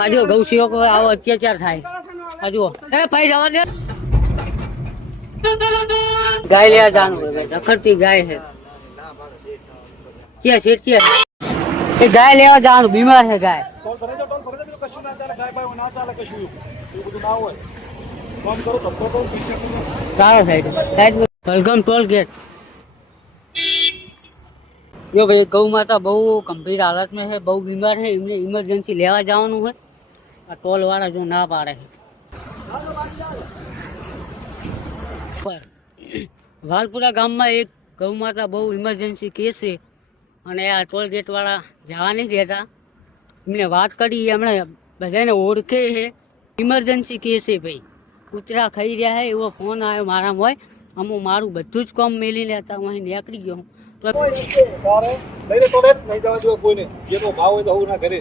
આ જો ગૌ સેવકો આવો અત્યાચાર થાય. આ જુઓ એ ભાઈ જવા દે. ગાય લેવા જાનું રખડતી ગાય છે. ક્યાં છે ક્યાં એ ગાય લેવા જવાનું બીમાર છે ગાય. સારો સાઈડ વેલકમ ટોલ ગેટ. જો ભાઈ ગૌ માતા બહુ ગંભીર હાલતમાં છે, બહુ બીમાર છે, એમને ઇમરજન્સી લેવા જવાનું છે. આ ટોલ વાળા જો ના પાડે છે. વાલપુરા ગામમાં એક ગૌ માતા બહુ ઇમરજન્સી કેસ છે અને આ ટોલ ગેટ વાળા જવા નહીં દેતા. એમને વાત કરી, એમણે બધાને ઓળખે છે. ઇમરજન્સી કેસ છે ભાઈ, કૂતરા ખાઈ રહ્યા છે એવો ફોન આવ્યો મારામાં હોય. અમુક મારું બધું જ કામ મેલી લેતા હું અહીં નીકળી ગયો હું. તો નહીં જવા જોઈએ કોઈને, જેનો ભાવ હોય તો હું ના કરે.